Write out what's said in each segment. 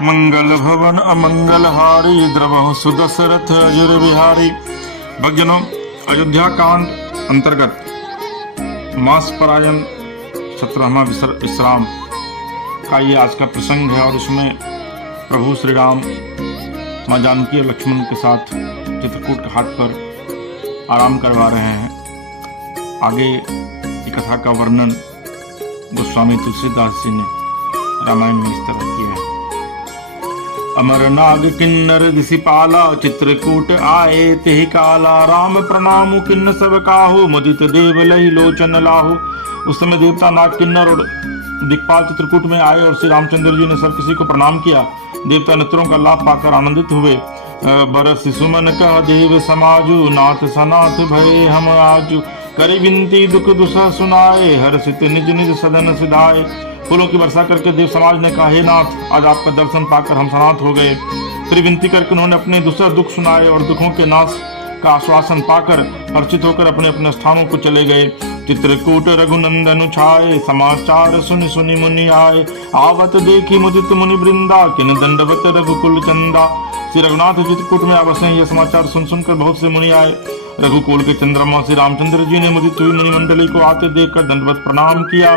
मंगल भवन अमंगल हारी द्रवहु सुदशरथ अजुर बिहारी। भक्तजनों, अयोध्या कांड अंतर्गत मास परायण 17वां विश्राम का ये आज का प्रसंग है और इसमें प्रभु श्री राम माँ जानकी और लक्ष्मण के साथ चित्रकूट के हाथ पर आराम करवा रहे हैं। आगे की कथा का वर्णन गोस्वामी तुलसीदास जी ने रामायण में इस तरह किया है। अमरनाग किन्नर दिसिपाला चित्रकूट आए तेहि काला। राम प्रणाम किन्न सब काहू मुदित देव लहि लोचन लाहू। उस समय देवता नाग किन्नर और दिक्पाल चित्रकूट में आए और श्री रामचंद्र जी ने सब किसी को प्रणाम किया। देवता नेत्रों का लाभ पाकर आनंदित हुए। बरस सुमन कह देव समाजु नाथ सनाथ भय हम आजु। करी विनती दुख दुसह सुनाए हर्षित निज निज सदन सिधाए। फूलों की वर्षा करके देव समाज ने कहा, हे नाथ, आज आपका दर्शन पाकर हम सनाथ हो गए। फिर विनती करके उन्होंने अपने दूसरे दुख सुनाए और दुखों के नाश का आश्वासन पाकर हर्षित होकर अपने अपने स्थानों को चले गए। चित्रकूट रघुनंदन छाए समाचार सुनि सुनि मुनि आए। आवत देखी मुदित मुनि वृंदा किन दंडवत रघुकुल चंदा। श्री रघुनाथ चित्रकूट में आवश्य यह समाचार सुन सुनकर बहुत से मुनि आए। रघुकुल के चंद्रमा श्री रामचंद्र जी ने मुदित हुई मुनि मंडली को आते देखकर दंडवत प्रणाम किया।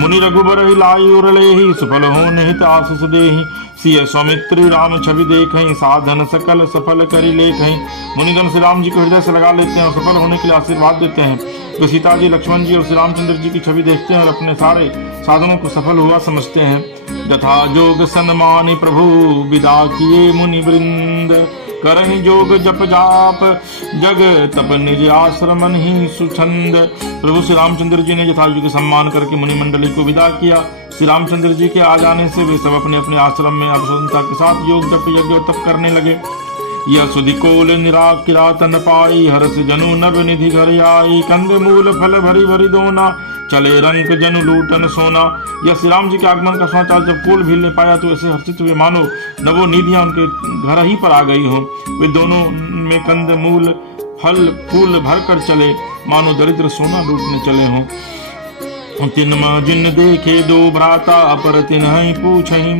मुनि रघुबर ही लाई उरले ही सफल हो निहित आशीष देहि। सिय सौमित्री राम छवि देखें साधन सकल सफल करी लेखें। मुनिगण श्री राम जी को हृदय से लगा लेते हैं और सफल होने के लिए आशीर्वाद देते हैं। वे सीता जी, लक्ष्मण जी और श्री रामचंद्र जी की छवि देखते हैं और अपने सारे साधनों को सफल हुआ समझते हैं। यथा जोग सन्मानी प्रभु विदा किए मुनि वृंद। करहि जोग जप जाप जग तप निज आश्रमन ही सुछंद। प्रभु श्री रामचंद्र जी ने यथायुग सम्मान करके मुनि मंडली को विदा किया। श्री रामचंद्र जी के आ जाने से वे सब अपने अपने आश्रम में अवसरता के साथ योग जप यज्ञ और तप करने लगे। यह सुधि कोल निराकिरातन पाई हर्ष जनु नभ निधि घर आई। कंद मूल फल भरी भरी दोना चले रंग जनु लूटन सोना। यह श्री राम जी के आगमन का समाचार जब कोल भी ले पाया तो ऐसे हर्षित हुए मानो नवो निधियां उनके घर ही पर आ गई हों। वे दोनों में कंद मूल फल फूल भर कर चले मानो दरिद्र सोना लूटने चले हों। तिनमा जिन देखे दो भ्राता अपर तिन्हि पूछहि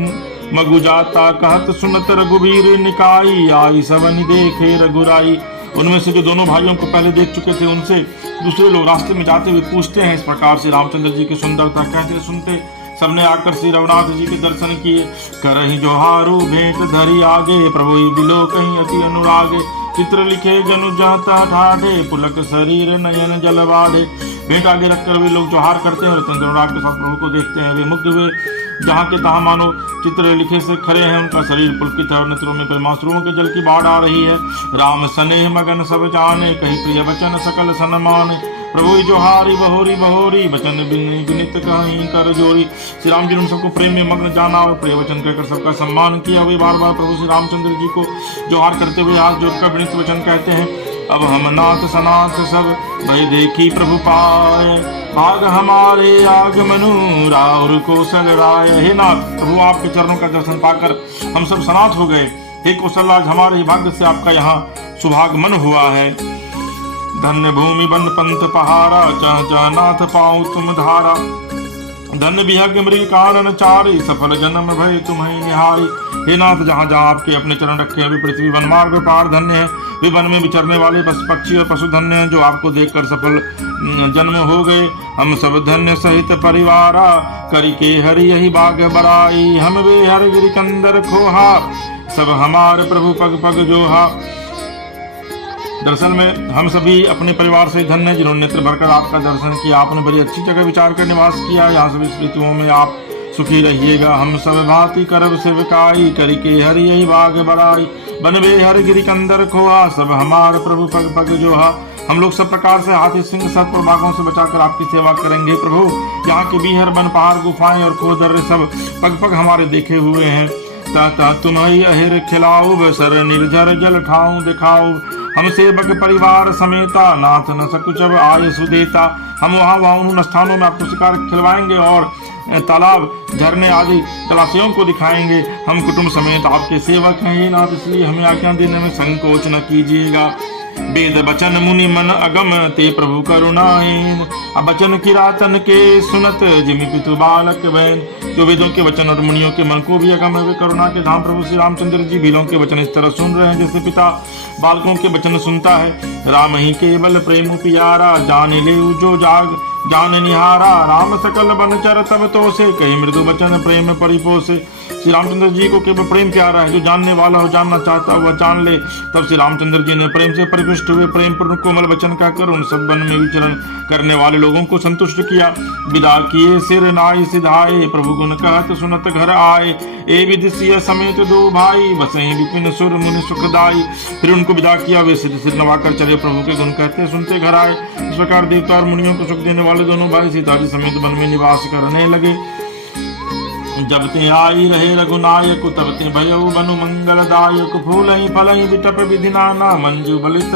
मगु जाता कहत सुनत रघुबीर निकाई। आई सबनि देखे रघुराई। उनमें से जो दोनों भाइयों को पहले देख चुके थे उनसे दूसरे लोग रास्ते में जाते हुए पूछते हैं इस प्रकार से रामचंद्र जी की सुंदरता कहते सुनते सबने आकर श्री रघुनाथ जी के दर्शन किए। करहि जोहारू भेंट धरी आगे प्रभु बिलो कहीं अति अनुरागे। चित्र लिखे जनु जाता ठाढ़े पुलक शरीर नयन जल बाढ़े। भेंट आगे रखकर वे लोग जोहार करते हैं और अत्यंत अनुराग के साथ प्रभु को देखते हैं। वे मुग्ध हुए जहाँ के तहाँ मानो चित्र लिखे से खड़े हैं। उनका शरीर पुलकित है और नेत्रों में प्रेमाश्रुओं के जल की बाढ़ आ रही है। राम स्नेह मगन सब जाने कही प्रिय वचन सकल सन्मान। प्रभु जोहारी बहोरी बहोरी वचन विनित कहीं कर जोरी। श्री राम जी ने सबको प्रेम में मग्न जाना और प्रिय वचन कहकर सबका सम्मान किया। वे बार बार प्रभु श्री रामचंद्र जी को जोहार करते हुए हाथ जोड़कर विनित वचन कहते हैं। अब हम नाथ सनाथ सब भय देखी प्रभु पाए। भाग हमारे आगमनु राउर कौशल राय। हे नाथ, प्रभु आपके चरणों का दर्शन पाकर हम सब सनाथ हो गए। हे कौशल राज, हमारे भाग्य से आपका यहाँ सुभागमन हुआ है। धन्य भूमि वन पंत पहारा चह चह नाथ पाऊं तुम धारा। धन्य विहग मृग कारण चारी सफल जन्म भय तुम्हें निहारी। हे नाथ, जहाँ जहाँ आपके अपने चरण रखे हैं वे पृथ्वी वन मार्ग पार धन्य है। वे वन में विचरने वाले पक्षी और पशु धन्य हैं जो आपको देखकर सफल जन्म हो गए। हम सब धन्य सहित परिवारा करी के हरि यही बाग बराई। हम वे हर गिरि कंदर खोहा सब हमारे प्रभु पग पग जोहा। दरअसल में हम सभी अपने परिवार से धन्य जिन्होंने नेत्र भरकर आपका दर्शन किया। आपने बड़ी अच्छी जगह विचार कर निवास किया। यहाँ सभी ऋतुओं में आप सुखी रहिएगा। हम सब भांति करब सेवकाई करी के हरि यही बाग बराई। बनवे हर गिरि कंदर खोहा सब हमारे प्रभु पग पग जोहा। हम लोग सब प्रकार से हाथी सिंह सर्प और बाघों से बचाकर आपकी सेवा करेंगे। प्रभु, यहाँ के बीहर वन पहाड़ गुफाएं और खोदर सब पग पग हमारे देखे हुए हैं। ता तुम्हारी अहिर खिलाऊ बसर निर्जर जल ठाऊ दिखाऊ। हम सेवक परिवार समेता नाथ न सकुचब आय सुदेता। हम वहाँ उन स्थानों में आपको शिकार खिलवाएंगे और तालाब झरने आदि जलाशयों को दिखाएंगे। हम कुटुंब समेत आपके सेवक हैं। नाथ, इसलिए हमें आज्ञा देने में संकोच न कीजिएगा। वेद बचन मुनि मन अगम ते प्रभु करुणाएन। अब बचन किरातन के सुनत जिमि पितु बालक बहन। जो वेदों के वचन और मुनियों के मन को भी अगम है वे करुणा के धाम प्रभु श्री रामचंद्र जी भीलों के वचन इस तरह सुन रहे हैं जैसे पिता बालकों के वचन सुनता है। राम ही केवल प्रेम प्यारा जान ले जो जाग जान निहारा। राम सकल बनचर तब तो से कही मृदु वचन प्रेम परिपोषे। श्री रामचंद्र जी को केवल प्रेम प्यारा है, जो जानने वाला हो जानना चाहता हुआ जान ले। तब श्री रामचंद्र जी ने प्रेम से परिपुष्ट हुए प्रेम पूर्ण कोमल वचन कहकर उन सब वन में विचरण करने वाले लोगों को संतुष्ट किया। विदा किए सिर नाई सिधाए प्रभु गुण कहत सुनत घर आए। ए विधि सिय समेत दो भाई बसई विपिन सुर मुनि सुखदाई। फिर उनको विदा किया, वे सिर नवाकर चले प्रभु के गुण कहते सुनते घर आए। इस प्रकार देवता और मुनियों को सुख देने वाले दोनों भाई सीता जी समेत वन में निवास करने लगे। जब ते आई रहे रघुनायक तब ते भयउ बनु मंगलदायक। फूलहि फलहि विटप विधि नाना मंजू बलित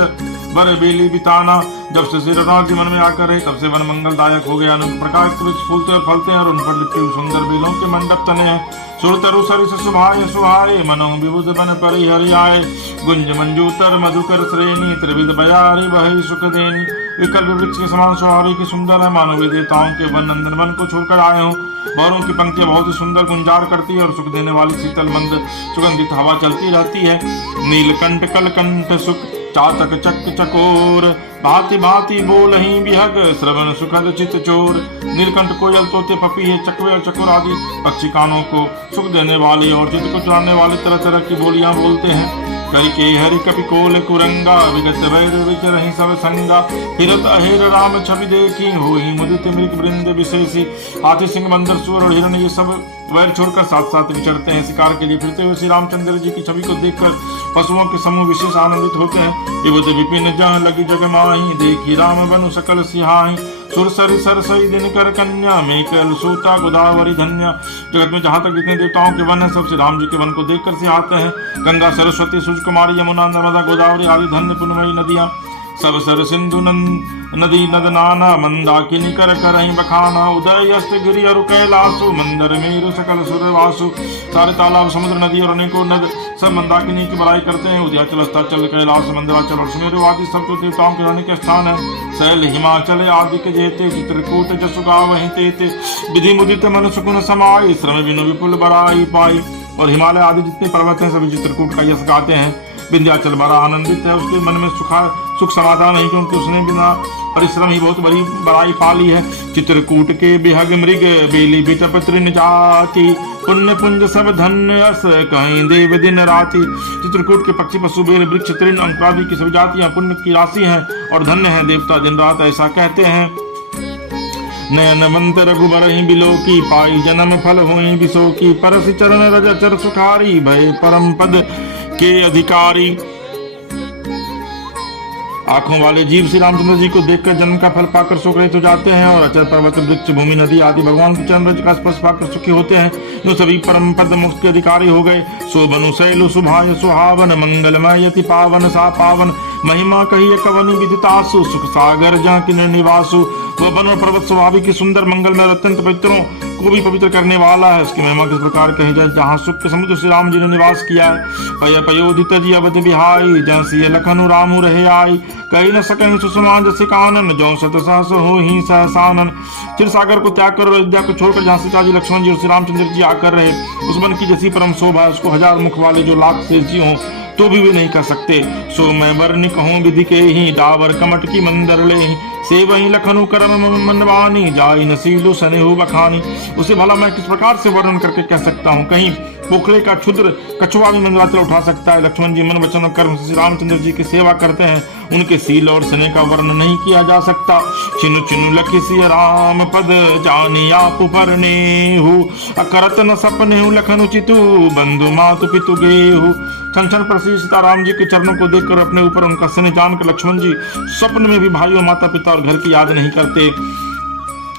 बर बेली बिताना। जब से श्री रघुनाथ जी मन में आकर रहे तब से वन मंगलदायक हो गया। अनंत प्रकार के वृक्ष फूलते और फलते हैं और उन पर लिपटे हुए सुंदर बेलों के मंडप तने हैं। सुरतरु सरिस सुभाय सुहाए मनो विबुध बन परि हरियाए। गुंज मंजूतर मधुकर श्रेणी त्रिविध बयारी बहि सुख देनी। विकल्प वृक्ष के समान सुहावरी की सुंदर है, मानो वे देवताओं के वन नंदन वन को छोड़कर आए हों। बौरों की पंक्तियां बहुत ही सुंदर गुंजार करती है और सुख देने वाली शीतल मंद सुगंधित हवा चलती रहती है। नीलकंठ कलकंठ सुख चातक चक चकोर भांति भांति बोलहि बिहग श्रवण सुखद चित चोर। नीलकंठ कोयल तोते पपीहे चकवे और चकोर आदि पक्षी कानों को सुख देने वाली और चित्त को चुराने वाली तरह तरह की बोलियां बोलते हैं। कई के हरि कपि कोल कुरंगा विगत वैर विचरहि सब संगा। फिरत अहेर राम छवि देखी होई मुदित मृग वृंद विशेषी। हाथी सिंह बंदर सूर और हिरण ये सब वैर छोड़कर साथ साथ विचरते हैं। शिकार के लिए फिरते हुए श्री रामचंद्र जी की छवि को देखकर पशुओं के समूह विशेष आनंदित होते हैं। विबुध विपिन जहाँ लगी जग माही देखी राम बनु सकल सिहाही। सुर सरि सरसई दिन कर कन्या मेकल सूता गोदावरी धन्या। जगत में जहाँ तक जितने देवताओं के वन है सब श्री राम जी के वन को देखकर सिहाते हैं। गंगा सरस्वती सूर्य कुमारी यमुना नर्मदा गोदावरी आदि धन्य पुण्यमयी नदियाँ सब सर सिंधु नदी नद नाना मंदाकिनी कर करहि बखाना। उदय अस्त गिरि अरु कैलासु मंदर मेरु सकल सुर वासु। सारे तालाब समुद्र नदी और अनेकों नद सब मंदाकिनी की बड़ाई करते हैं। उदयाचल अस्ताचल कैलाश मंदराचल और सुमेरु आदि सब तो देवताओं के रहने के स्थान है। शैल हिमाचल आदि के जेते चित्रकूट जसु गावहि तेते। विधि मुदित मन सुकुन समाई श्रम बिनु विपुल बड़ाई पाई। और हिमालय आदि जितने पर्वत हैं सभी चित्रकूट का यश गाते हैं। विंध्याचल बड़ा आनंदित है, उसके मन में सुख समाधान नहीं क्योंकि उसने बिना परिश्रम ही बहुत बड़ी बड़ाई पा ली है। चित्रकूट के बिहग मृग बेली बिटप तृण जाति। पुण्य पुंज सब धन्य अस कहीं देव दिन राति। चित्रकूट के पक्षी पशु बेल वृक्ष तृण अंकुरादि की सभी जातियां पुण्य की राशि हैं और धन्य है देवता दिन रात ऐसा कहते हैं। नयनवंत रघुबर ही बिलो की पाई जन्म फल होई बिसो की। परस चरण रज चर सुखारी भय परम पद के अधिकारी। आंखों वाले जीव श्री रामचंद्र जी को देखकर जन्म का फल पाकर सुख रहित हो जाते हैं और अचर पर्वत वृक्ष भूमि नदी आदि भगवान के चरण रज का स्पर्श पाकर सुखी होते हैं। जो सभी परम पद मुक्त के अधिकारी हो गए। सो बनु शैलु सुभाय सुहावन मंगलमय यति पावन सा पावन। महिमा कही कवनि विदितासु सुख सागर जहाँ किन्नर निवासु। वह वन और पर्वत स्वाभाविक की सुंदर मंगल में अत्यंत पवित्रों को भी पवित्र करने वाला है। उसकी महिमा किस प्रकार कही जाए। जहाँ सुख के समुद्र श्री राम जी ने निवास किया है। पय पयोधित जी अवधि बिहाई जहाँ सिय लखनु रामु रहे आई। कही न सकें सुषमा जैसे कानन जो सत सहस हो ही सहसानन। क्षीर सागर को त्याग कर अयोध्या को छोड़कर जहाँ सीता जी लक्ष्मण जी और श्री रामचंद्र जी आकर रहे। उस वन की जैसी परम शोभा है उसको हजार मुख वाले जो लाख से जी हों तो भी वे नहीं कर सकते। सो मैं वर्णिक हूँ विधि के ही डावर कमट की मंदर ले ही। से वही लखनु करम मनवानी जाई नसीलु सनेहु बखानी। उसे भला मैं किस प्रकार से वर्णन करके कह सकता हूँ। कहीं पोखरे का क्षुद्र कछुआ भी मंदराचल उठा सकता है। लक्ष्मण जी मन वचन और कर्म श्री रामचंद्र जी की सेवा करते हैं। उनके सील और स्नेह का वर्णन नहीं किया जा सकता। चिनु चिनु लखि सिय राम पद जानी आप परने हु। अकरत न सपने हु लखनु चितु बंधु मातु पितु गेहु। क्षण क्षण पर श्री सीताराम जी के चरणों को देखकर अपने ऊपर उनका स्नेह जानकर लक्ष्मण जी स्वप्न में भी भाइयों माता पिता और घर की याद नहीं करते।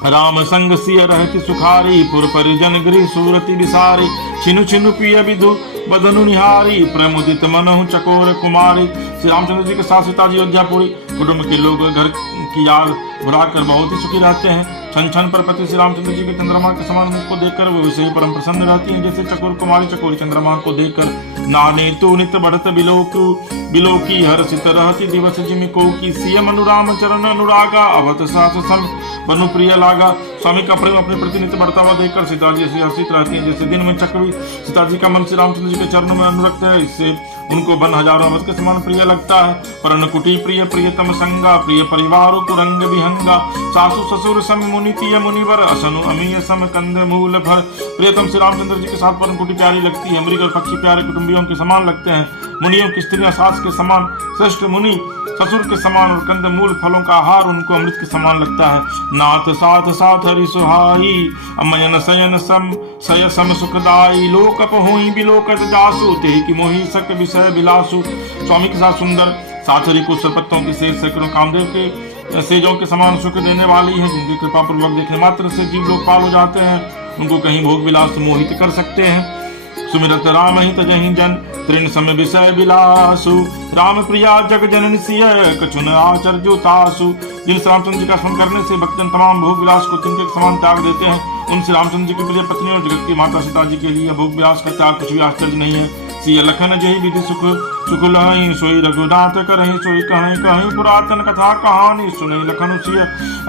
राम संग सिय रहति सुखारी पुर परिजन गृह सूरति विसारी। छिनु छिनु पिय विधु बदनु निहारी प्रमुदित मनहु चकोर कुमारी। श्री रामचंद्र जी के साथ सीता जी अयोध्यापुरी कुटुंब के लोग घर की याद भुलाकर बहुत ही सुखी रहते हैं। छन छन पर पति श्री रामचंद्र जी के चंद्रमा के समान मुख को देखकर वो विषय परम प्रसन्न रहती हैं, जैसे चकोर कुमारी चकोरी चंद्रमा को देखकर नाने तू नित बढ़त बिलो की हर्षित रहती दिवस जिमि को की सीएम अनुराम चरण अनुरागा अवत सास सम बनु प्रिय लागा। स्वामी का प्रेम अपने प्रति नित्य बढ़ता हुआ देखकर सीता जी ऐसी हर्षित रहती हैं, जैसे दिन में चकवी सीता जी का मन श्री रामचंद्र जी के चरणों में अनुरक्त है, इससे उनको बन हजारों अवध के समान प्रिय लगता है। परन कुटी प्रिय प्रियतम संगा प्रिय परिवारों को रंग विहंगा सासु ससुर सम मुनि प्रिय मुनिवर असनु अमीय सम कंद मूल भर। प्रियतम श्री रामचंद्र जी के साथ परम कुटी प्यारी लगती है, मृग और पक्षी प्यारे कुटुंबियों के समान लगते हैं, मुनियों की स्त्रियां सास के समान, श्रेष्ठ मुनि ससुर के समान और कंद मूल फलों का आहार उनको अमृत के समान लगता है। नाथ साथ साथ हरि सुहाई अमयन सयन सम सय सम सुखदाई लोक पहुई बिलोकत जासु तेहि की मोहि सक विषय बिलासु। स्वामी के साथ सुंदर साथ हरि को सरपत्तों के शेष सैकड़ों कामदेव के सेजों के समान सुख देने वाली है, जिनकी कृपा पूर्वक देखने मात्र से जीव लोग पाल हो जाते हैं, उनको कहीं भोग विलास मोहित कर सकते हैं। सुमिरत राम हित जहि जन तृण समय विषय विलासु राम प्रिया जग जनन सिय कछुन आचर्यो तासु। जिन श्री रामचंद्र जी का स्मरण करने से भक्तजन तमाम भोग विलास को तिनके समान त्याग देते हैं, उन श्री रामचंद्र जी की प्रिय पत्नी और जगत की माता सीता जी के लिए भोग विलास का त्याग कुछ भी आश्चर्य नहीं है। सिय लखन जहि विधि सुख सुख लहि सोई रघुनाथ करहि सोई कहीं पुरातन कथा कहानी सुनहि लखन सिय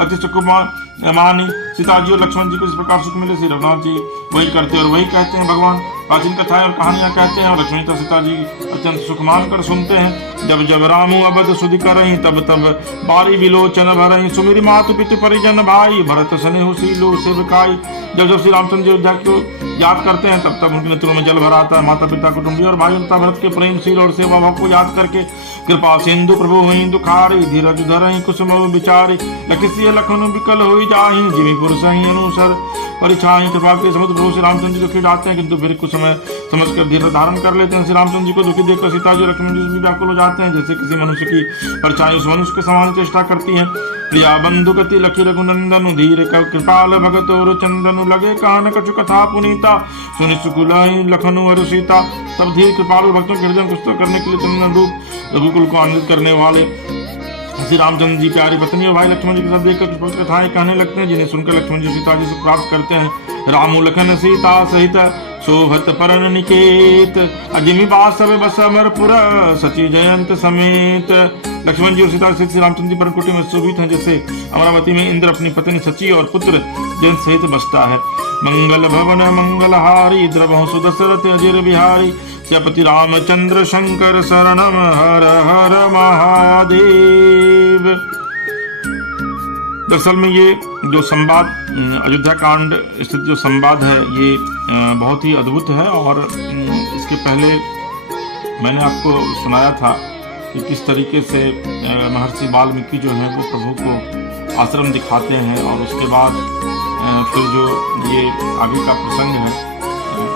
अति सुख मानी। सीता जी और लक्ष्मण जी को इस प्रकार सुख मिले श्री रघुनाथ जी वही करते हैं और वही कहते हैं। भगवान प्राचीन कथाएं और कहानियां कहते हैं और लक्ष्मण जी सीता जी अत्यंत सुख मानकर सुनते हैं। जब जब रामू अबध सुधि करहि तब तब बारी विलोचन भरहि सुमिरि मातु पितु परिजन भाई भरत स्नेहु सीलो सेवकाई। जब जब श्री रामचंद्र जी अयोध्या को याद करते हैं तब तब उनके नेत्रों में जल भर आता है। माता पिता कुटुंबी और भाई तथा भरत के प्रेमशील और सेवा भाव को याद करके कृपा सिंधु प्रभु हुई दुखारी धीरज धरहि कुसुम विचारी लखिसिय लखन विकल हुई जाहि जिमि पुरुष अनुसर परिछाई। कृपा के समुद्र प्रभु श्री रामचंद्र जी दुखी डालते हैं, किंतु फिर कुछ समय समझकर धीरज धारण कर लेते हैं। श्री रामचंद्र जी को दुखी देखकर सीता जी लक्ष्मण जी भी व्याकुल हो जाते हैं, जैसे किसी मनुष्य की परछाई उस मनुष्य के समान चेष्टा करती है। प्रिया बंधु गति लखी रघुनंदनु धीर कृपाल भगत और चंदनु लगे कान कछु कथा पुनीता सुनि सुकुल लखनु और सीता। तब धीर कृपाल भक्तों के हृदय पुस्तक करने के लिए चंदन रूप रघुकुल को आनंदित करने वाले श्री रामचंद्र जी प्यारी पत्नी और भाई लक्ष्मण जी के साथ देखकर कथाएं कहने लगते हैं, जिन्हें सुनकर लक्ष्मण जी सीता जी से प्राप्त करते हैं। रामु लखन सीता सहित शोभत परन निकेत अजिमि बासव बसमरपुर सची जयंत समेत। लक्ष्मण जी और सीता श्री रामचंद्र जी परमकुटी में शोभित हैं, जैसे अमरावती में इंद्र अपनी पत्नी सची और पुत्र जयंत सहित बसता है। मंगल भवन मंगलहारी द्रवहु सुदशरथ अजिर बिहारी श्रीपति रामचंद्र शंकर शरणम हर हर महादेव। दरअसल में ये जो संवाद अयोध्या कांड स्थित जो संवाद है ये बहुत ही अद्भुत है और इसके पहले मैंने आपको सुनाया था कि किस तरीके से महर्षि वाल्मीकि जो है वो प्रभु को आश्रम दिखाते हैं और उसके बाद फिर जो ये आगे का प्रसंग है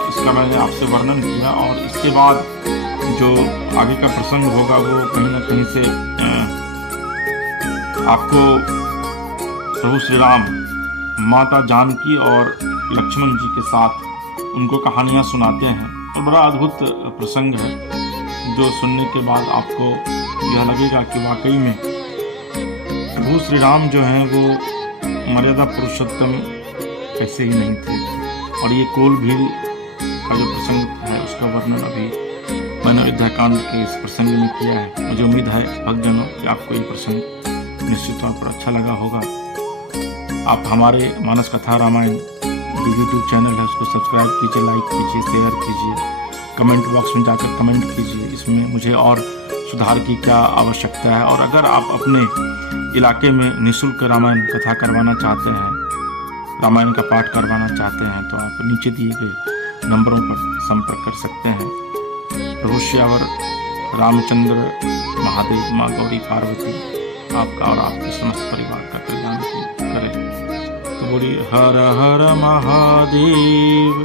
इसका मैंने आपसे वर्णन किया और इसके बाद जो आगे का प्रसंग होगा वो कहीं ना कहीं से आपको प्रभु श्री राम माता जानकी और लक्ष्मण जी के साथ उनको कहानियाँ सुनाते हैं और बड़ा अद्भुत प्रसंग है जो सुनने के बाद आपको यह लगेगा कि वाकई में प्रभु श्री राम जो हैं वो मर्यादा पुरुषोत्तम ऐसे ही नहीं थे। और ये कोल भील का जो प्रसंग है उसका वर्णन अभी मैंने अयोध्या कांड के इस प्रसंग में किया है। मुझे उम्मीद है भक्तजनों कि आपको ये प्रसंग निश्चित तौर पर अच्छा लगा होगा। आप हमारे मानस कथा रामायण जो यूट्यूब चैनल है उसको सब्सक्राइब कीजिए, लाइक कीजिए, शेयर कीजिए, कमेंट बॉक्स में जाकर कमेंट कीजिए इसमें मुझे और सुधार की क्या आवश्यकता है। और अगर आप अपने इलाके में निःशुल्क रामायण कथा करवाना चाहते हैं, रामायण का पाठ करवाना चाहते हैं तो आप नीचे दिए गए नंबरों पर संपर्क कर सकते हैं। प्रभु श्यावर रामचंद्र महादेव माँ गौरी पार्वती आपका और आपके समस्त परिवार का कल्याण करे। तो बोली हर हर महादेव,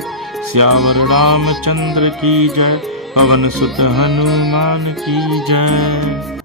श्यावर रामचंद्र की जय, पवन सुत हनुमान की जय।